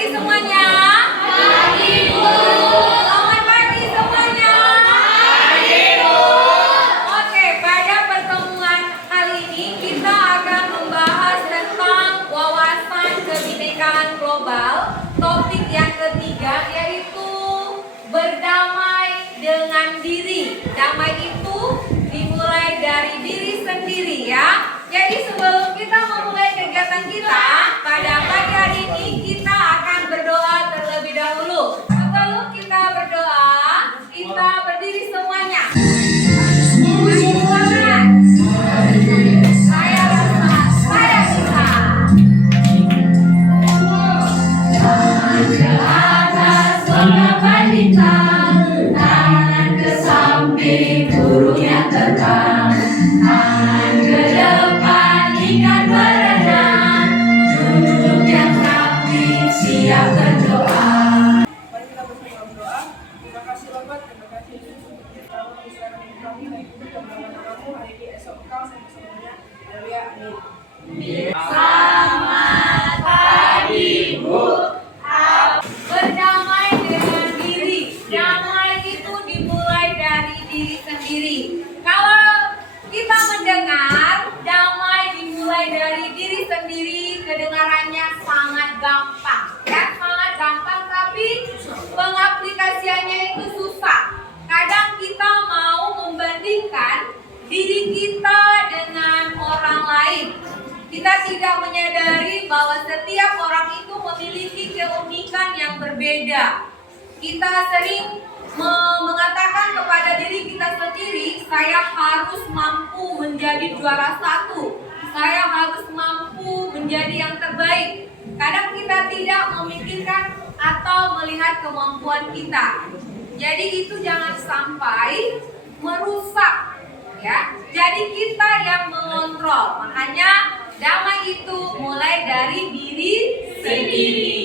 pagi semuanya. Pagi, Bu. Selamat pagi semuanya. Pagi, Bu. Oke, pada pertemuan kali ini kita akan membahas tentang wawasan kebinekaan global. Topik yang ketiga yaitu berdamai dengan diri. Damai itu dimulai dari diri sendiri ya. Jadi sebelum kita memulai kegiatan kita pada pagi hari ini, kita akan berdoa terlebih dahulu. Sebelum kita berdoa, kita berdiri semuanya. Saya rasa saya bisa. Ke atas menggapai bintang, tangan ke samping burungnya terbang, tangan ke depan ikan berenang, duduk yang rapi siap berdoa. Mari kita bersama berdoa. Terima kasih Bapak, terima kasih Yesus untuk kita bisa kami dan itu kemuliaan namamu hari ini esok engkau sampai semuanya. Haleluya, amin. Selamat pagi, Bu. Berdamai dengan diri. Damai itu dimulai dari diri sendiri. Kalau kita mendengar damai dimulai dari diri sendiri, kedengarannya sangat gampang. Ya, sangat gampang, tapi pengaplikasiannya itu susah. Kadang kita mau membandingkan diri kita dengan orang lain. Kita tidak menyadari bahwa setiap orang itu memiliki keunikan yang berbeda. Kita sering mengatakan kepada diri kita sendiri, saya harus mampu menjadi juara satu. Saya harus mampu menjadi yang terbaik. Kadang kita tidak memikirkan atau melihat kemampuan kita. Jadi itu jangan sampai merusak, ya. Jadi kita yang mengontrol. Makanya damai itu mulai dari diri sendiri.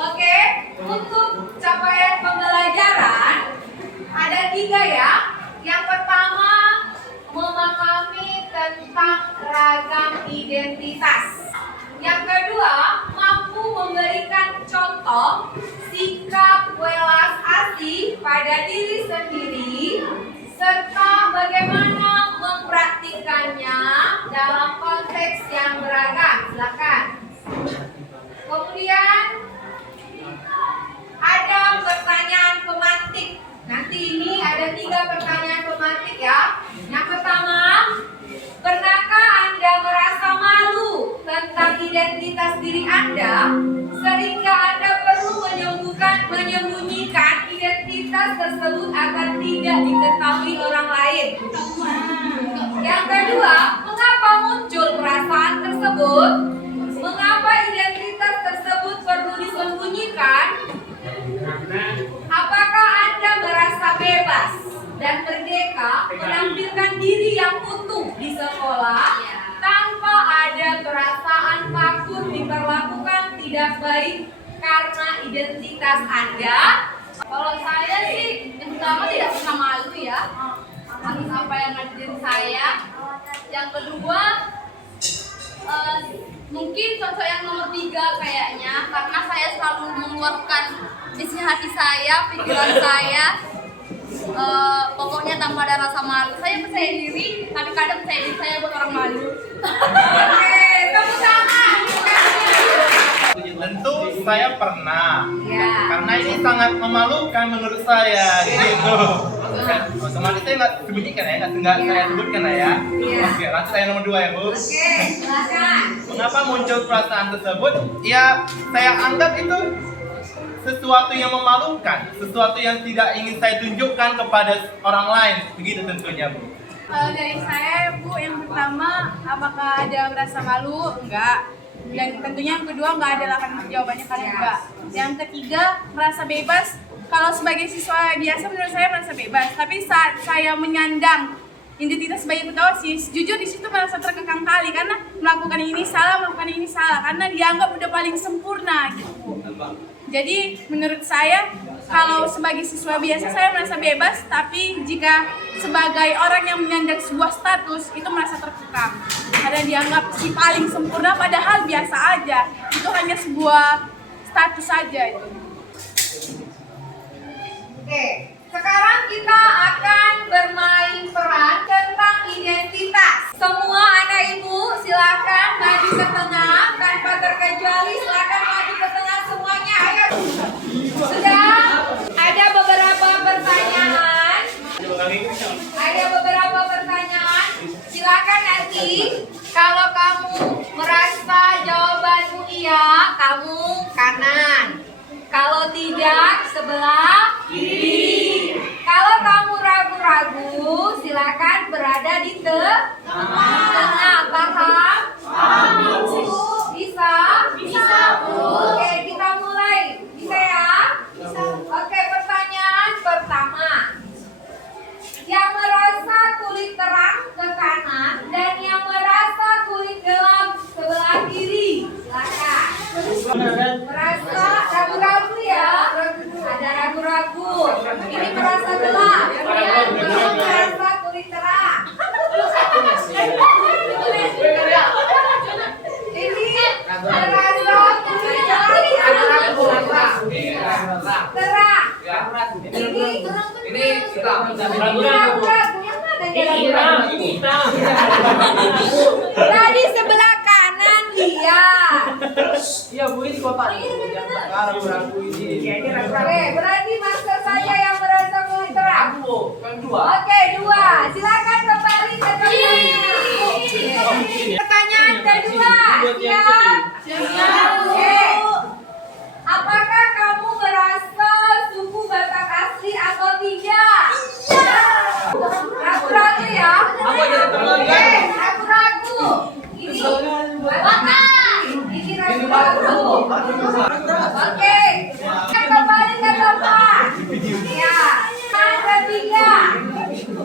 Oke, untuk capaian pembelajaran ada 3 ya. Yang pertama, memahami tentang ragam identitas. Yang kedua, mampu memberikan contoh sikap welas asih pada diri sendiri, serta bagaimana mempraktikannya dalam konteks yang beragam. Silakan. Kemudian ada pertanyaan pemantik. Nanti ini ada 3 pertanyaan pemantik ya. Yang pertama, pernahkah Anda merasa malu tentang identitas diri Anda sehingga Anda perlu menyembunyikan identitas tersebut agar tidak diketahui orang lain? Yang kedua, mengapa muncul perasaan tersebut? Mengapa identitas tersebut perlu disembunyikan? Apakah Anda merasa bebas dan merdeka menampilkan diri yang utuh di sekolah tanpa ada perasaan takut diperlakukan tidak baik karena identitas Anda? Kalau saya sih, yang pertama tidak pernah malu ya atas apa yang ada di diri saya. Yang kedua, mungkin sosok yang nomor 3 kayaknya, karena saya selalu mengeluarkan isi hati saya, pikiran saya, pokoknya tanpa ada rasa malu. Saya percaya diri, tapi kadang percaya diri saya buat orang malu. Oke, tepuk tangan. Tentu saya pernah, Ya. karena ini sangat memalukan menurut saya gitu. Otomatis saya nggak sembunyikan ya, nggak saya sebutkan lah ya. Iya. Oke, langsung saya nomor 2 ya Bu. Oke, silakan. Mengapa muncul perasaan tersebut? Ya, saya anggap itu sesuatu yang memalukan, sesuatu yang tidak ingin saya tunjukkan kepada orang lain, begitu tentunya Bu. Kalau dari saya, Bu, yang pertama, apakah ada merasa malu? Enggak. Dan tentunya yang kedua, enggak ada, akan jawabannya kan enggak. Yang ketiga, merasa bebas. Kalau sebagai siswa biasa, menurut saya merasa bebas. Tapi saat saya menyandang identitas sebagai ketua OSIS, jujur di situ merasa terkekang kali karena melakukan ini salah, karena dianggap udah paling sempurna gitu. Jadi menurut saya, kalau sebagai siswa biasa saya merasa bebas, tapi jika sebagai orang yang menyandang sebuah status itu merasa terkekang karena dianggap si paling sempurna padahal biasa aja. Itu hanya sebuah status saja itu. Oke, sekarang kita akan bermain peran tentang identitas. Semua anak ibu silakan maju ke tengah tanpa terkecuali, silakan maju ke tengah semuanya. Ayo. Sudah ada beberapa pertanyaan. Silakan nanti kalau kamu merasa jawabanmu iya, kamu kanan. Kalau tidak, sebelah kiri. Kalau kamu ragu-ragu, silakan berada di tengah. Paham? Bu, bisa? Oke, kita mulai. Bisa ya? Oke, pertanyaan pertama. Yang merasa kulit terang ke kanan dan yang merasa kulit gelap sebelah kiri. Silakan. Merasa ragu-ragu ya? Ada ragu-ragu. Ini merasa gelap. Ini merasa kulit terang. Ini merasa kulit terang. Ini ragu-ragu. Yang mana? Tadi sebelah kanan lihat. Iya Bu, ini kotak. Ragu-ragu ini. Oke, berarti maksud saya yang merasa kulit terang. Aku, yang dua. Oke, dua. Silakan kembali ke tengah. Pertanyaan kedua. Siap. Oke. Apakah kamu merasa suku Batak asli atau tidak? Iya. Ragu-ragu ya? Oke, ragu-ragu. Ini Batak. Ini ragu-ragu. Oke. Kita kembali ke tempat. Ya. Yang ketiga.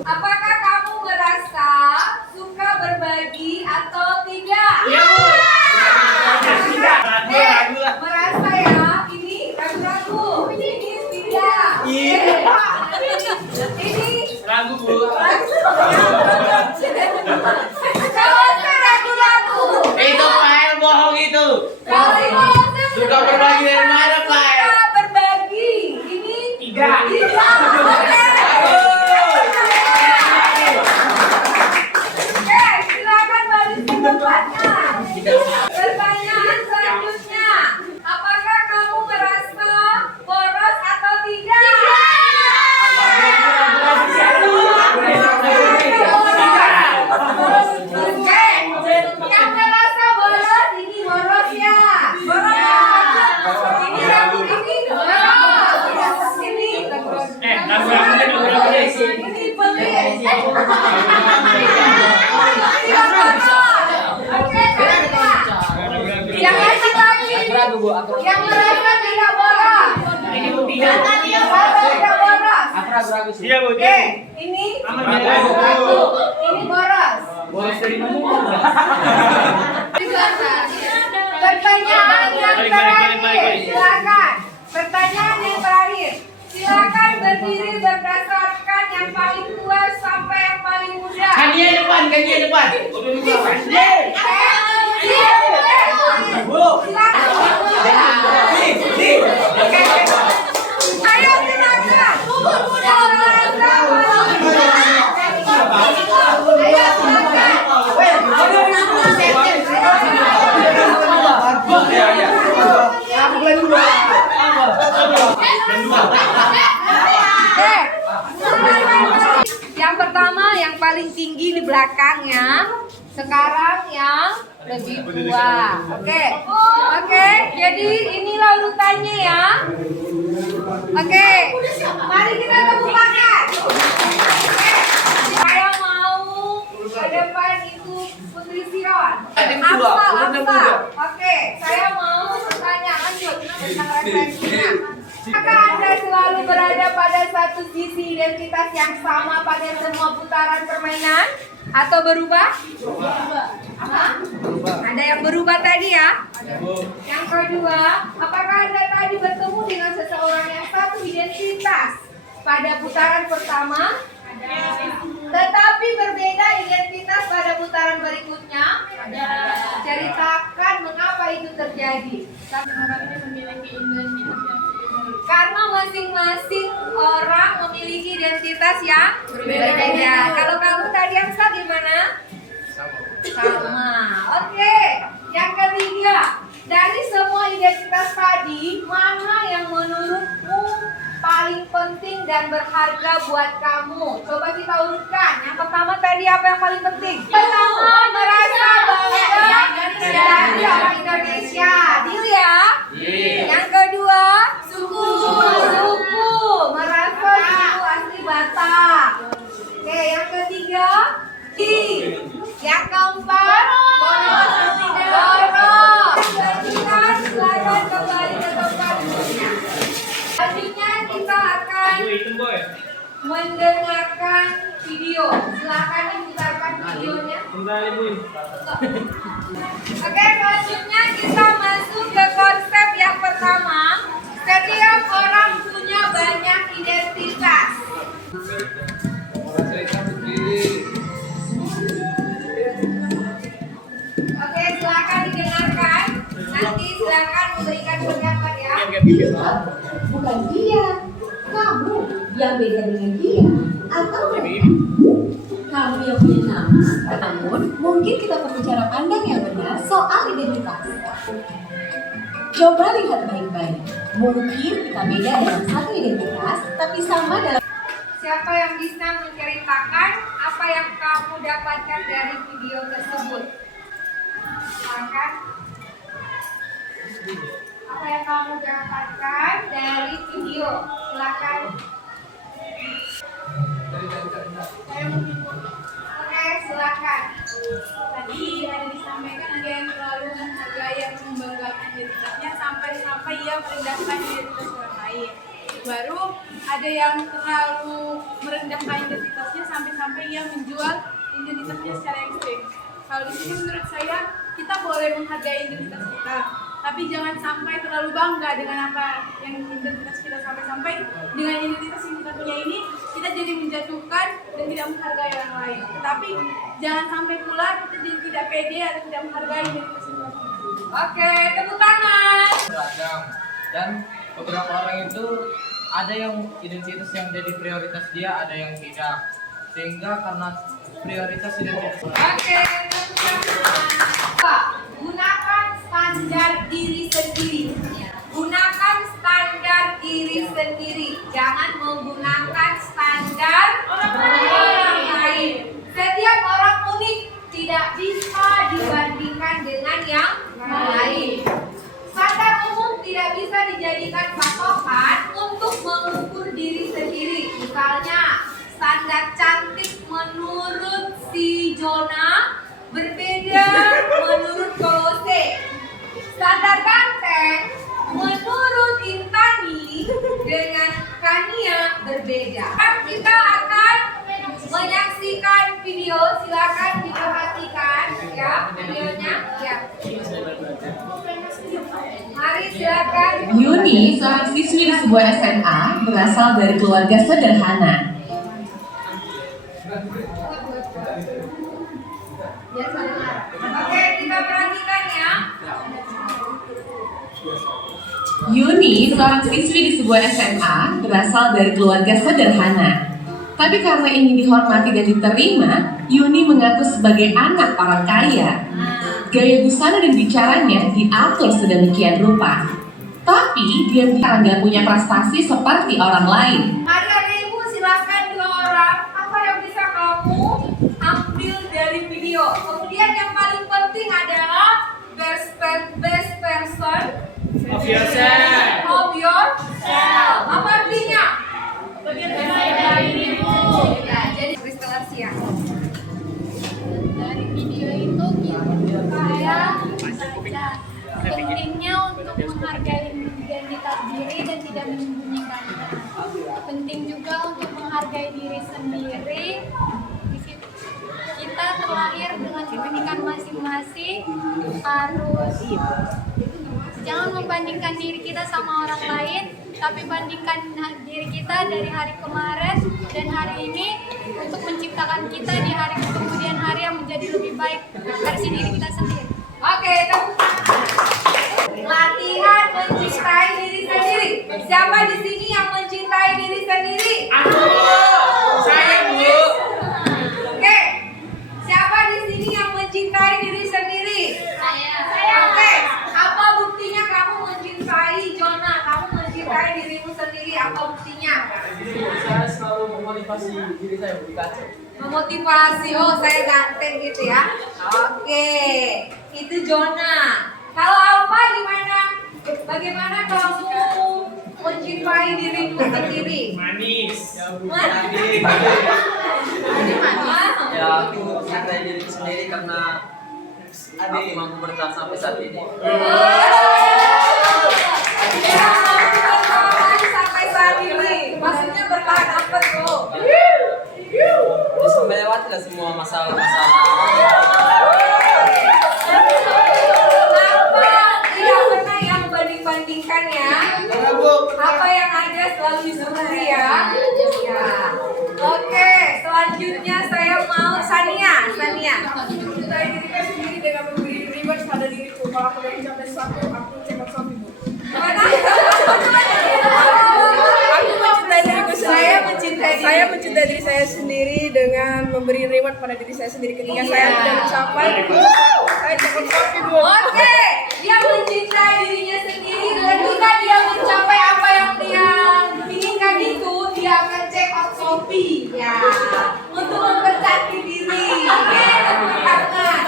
Apakah kamu merasa suka berbagi atau tidak? Iya. Merasa ya? Ini ragu-ragu. Ini tidak. Ini Ragu Bu. kalau saya ragu-ragu. Itu file bohong itu. Kalau saya Suka berbagi dari mana, Pak? Suka berbagi. Ini Tidak. Oke, silakan balik ke tempatnya. Pertanyaan selanjutnya, apakah kamu merasa boros atau tidak? Oke, yang merasa boros ini boros ya. Ini ragu, ini boros. Ini ini pelit. Oke, yang laki-laki yang merasa tidak boros. Ini Bu tidak. Merasa tidak boros. Aku ragu-ragu sih. Iya Bu. Oke, ini ragu. Ini boros. Boros dari mana? Pertanyaan yang terakhir, silakan. Pertanyaan yang terakhir, silakan berdiri berdasarkan yang paling tua sampai yang paling muda. Kania depan. Ayo silakan. Yang pertama yang paling tinggi di belakangnya. Sekarang yang lebih tua. Oke, jadi inilah urutannya ya. Oke, mari kita tepuk tangan. Saya mau ke depan itu Putri Sion. Apa? Oke, saya mau pertanyaan tentang referensinya. Apakah Anda selalu berada pada satu sisi identitas yang sama pada semua putaran permainan? Atau berubah? Hah? Ada yang berubah tadi ya? Yang kedua, apakah Anda tadi bertemu dengan seseorang yang satu identitas pada putaran pertama? Tetapi berbeda identitas pada putaran berikutnya? Ceritakan mengapa itu terjadi? Orang ini memiliki identitas yang berbeda. Karena masing-masing orang memiliki identitas yang berbeda. Kalau kamu tadi Amsa gimana? Sama. Oke. Yang ketiga, dari semua identitas tadi, mana yang menurutmu paling penting dan berharga buat kamu? Coba kita urutkan. Yang pertama tadi apa yang paling penting? Pertama, merasa bangga jadi orang Indonesia. Deal ya? Yang kedua, suku. Merasa suku asli Batak. Oke, yang ketiga, yang keempat, silakan kembali ke tempatnya. Selanjutnya kita akan mendengarkan video. Silakan diputarkan videonya. Oke, selanjutnya kita masuk ke konsep yang pertama. Setiap orang punya banyak identitas. Oke, silakan didengarkan. Nanti silakan memberikan pendapat ya. Bukan dia, kamu yang beda dengan dia atau kamu yang punya nama. Namun, mungkin kita perlu cara pandang yang benar soal identitas. Coba lihat baik-baik. Mungkin kita beda dalam satu identitas, tapi sama dalam. Siapa yang bisa menceritakan apa yang kamu dapatkan dari video tersebut? Silakan. Apa yang kamu dapatkan dari video? Silakan. Oke, silakan. Tadi ada disampaikan ada yang terlalu menghargai yang membanggakan identitasnya sampai ia merendahkan identitas orang lain. Baru ada yang terlalu merendahkan identitasnya sampai ia menjual identitasnya secara ekstrim. Kalau di sini menurut saya kita boleh menghargai identitas kita, tapi jangan sampai terlalu bangga dengan apa yang identitas kita sampai dengan identitas yang kita punya ini kita jadi menjatuhkan dan tidak menghargai orang lain. Tetapi jangan sampai pula kita jadi tidak pede atau tidak menghargai identitas yang kita punya. Oke, tepuk tangan. Beragam. Dan beberapa orang itu ada yang identitas yang jadi prioritas dia, ada yang tidak. Sehingga karena prioritas identitas Oke, tepuk tangan. Pak, gunakan standar diri sendiri. Gunakan standar diri sendiri. Jangan menggunakan standar orang lain. Setiap orang unik, tidak bisa dibandingkan dengan yang lain. Standar umum tidak bisa dijadikan patokan untuk mengukur diri sendiri. Misalnya, standar cantik menurut si Jonah berbeda menurut Kolose. Standar ganteng menurut Intani dengan Kania berbeda. Kita akan menyaksikan video, silakan diperhatikan ya videonya. Ya. Mari silakan. Yuni, seorang siswi di sebuah SMA, berasal dari keluarga sederhana. Oke, kita perhatikan ya. Yuni, seorang siswi di sebuah SMA, berasal dari keluarga sederhana. Tapi karena ingin dihormati dan diterima, Yuni mengaku sebagai anak orang kaya. Gaya busana dan bicaranya diatur sedemikian rupa. Tapi dia nggak punya prestasi seperti orang lain. Mari adik ibu silakan dua orang. Apa yang bisa kamu ambil dari video? Kemudian yang paling penting adalah best person of yourself. of yourself. Apa artinya? Bagian dari dirimu. Ya, jadi Kristalsia. Dari video itu saya belajar pentingnya untuk menghargai identitas diri dan tidak menyembunyikannya. Penting juga untuk menghargai diri sendiri. Kita terlahir dengan keunikan masing-masing, harus jangan membandingkan diri kita sama orang lain, tapi bandingkan diri kita dari hari kemarin dan hari ini untuk menciptakan kita di hari kemudian hari yang menjadi lebih baik versi diri kita sendiri. Oke, tepuk tangan. memotivasi diri saya lebih kacau. Memotivasi, oh saya ganteng gitu ya. Oke, itu Jona. Kalau Alfa gimana? Bagaimana kamu mencintai dirimu sendiri? Manis. Manis. Ya aku mencintai diri sendiri karena aku mampu bertahan sampai saat ini. Ya, mampu bertahan sampai saat ini. Maksudnya bertahan apa tuh? Bisa melewati semua masalah-masalah. Kenapa tidak pernah yang membanding-bandingkan ya? Apa yang ada selalu disyukuri ya? Ya. Oke, selanjutnya saya mau Sania. Mencintai diri saya sendiri dengan memberi reward pada diriku. Kalau aku udah mencapai sesuatu, aku cepat sopi, Bu. Mana? Saya mencintai diri saya sendiri dengan memberi reward pada diri saya sendiri ketika saya sudah mencapai saya cepat sopi, Bu. Oke, dia mencintai dirinya sendiri. Ketika dia mencapai apa yang dia inginkan itu, dia akan check out Shopee ya untuk mempercantik diri. Oke, tepuk tangan.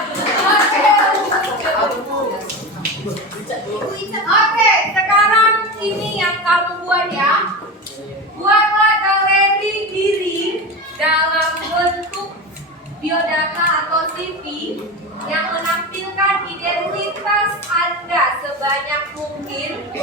Oke, sekarang ini yang kamu buat ya. Buatlah galeri diri dalam bentuk biodata atau CV yang menampilkan identitas Anda sebanyak mungkin,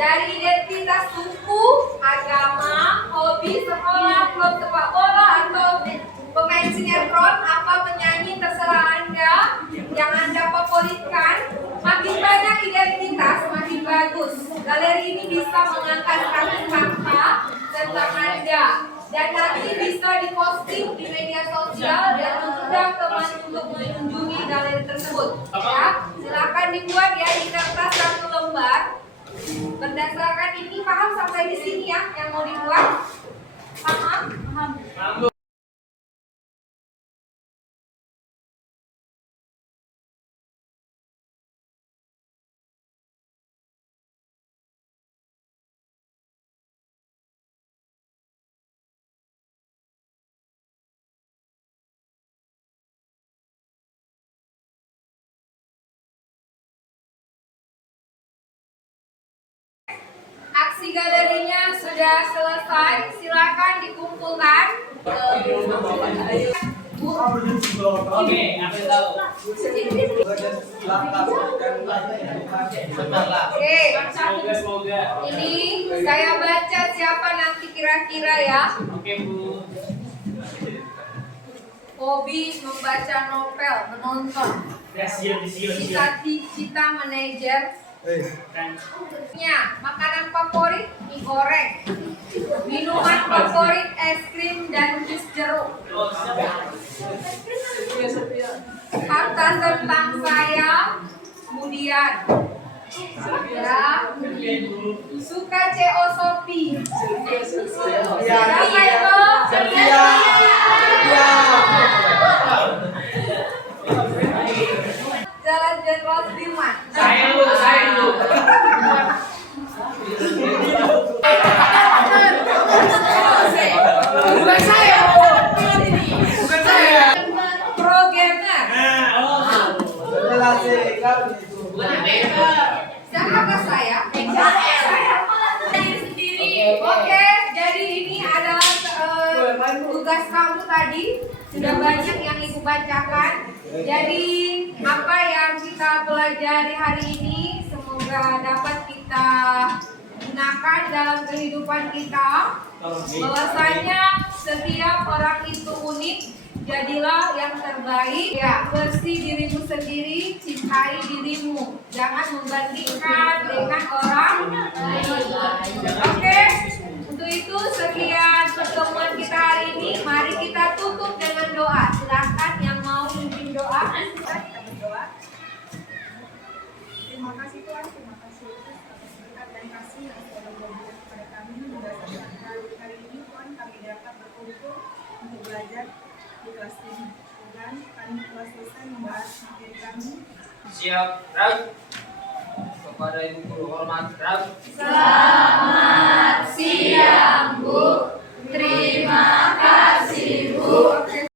dari identitas suku, agama, hobi, sekolah, klub sepak bola, atau pemain sinetron, apa penyanyi, terserah Anda yang Anda favoritkan. Makin banyak identitas, makin bagus. Galeri ini bisa mengangkat fakta tentang Anda dan nanti bisa diposting di media sosial dan mengundang teman untuk mengunjungi galeri tersebut. Ya, silakan dibuat ya di kertas 1 lembar. Berdasarkan ini, paham sampai di sini ya yang mau dibuat? Paham? Aksi galerinya sudah selesai, silakan dikumpulkan. Oke, aku tahu. Oke, Semoga. ini saya baca siapa nanti kira-kira ya. Oke, Bu. Hobi membaca novel, menonton. Ya, siap. Cita-cita manajer. Makanan favorit mie goreng. Minuman favorit es krim dan jus jeruk. Harta tentang saya kemudian ya, suka CO Shopee. Siapa itu? Jalan Jenderal Sudirman. Saya dulu. Bukan saya. Pro gamer. Siapakah saya? Oke, jadi ini adalah tugas kamu tadi. Sudah banyak yang ibu bacakan. Jadi apa yang kita pelajari hari ini semoga dapat kita gunakan dalam kehidupan kita. Bahwasanya setiap orang itu unik. Jadilah yang terbaik. Ya, bersih dirimu sendiri, cintai dirimu. Jangan membandingkan dengan orang lain. Oke? Untuk itu sekian pertemuan kita hari ini. Mari kita tutup dengan doa. Silakan yang mau pimpin doa. Kita berdoa. Terima kasih Tuhan, terima kasih atas berkat dan kasih yang selalu memberikan kepada kami berdasarkan hari ini Tuhan kami dapat berkumpul untuk belajar di kelas ini. Dan kami telah selesai membahas materi kami. Siap, Rab. Kepada Ibu Guru hormat, Rab. Selamat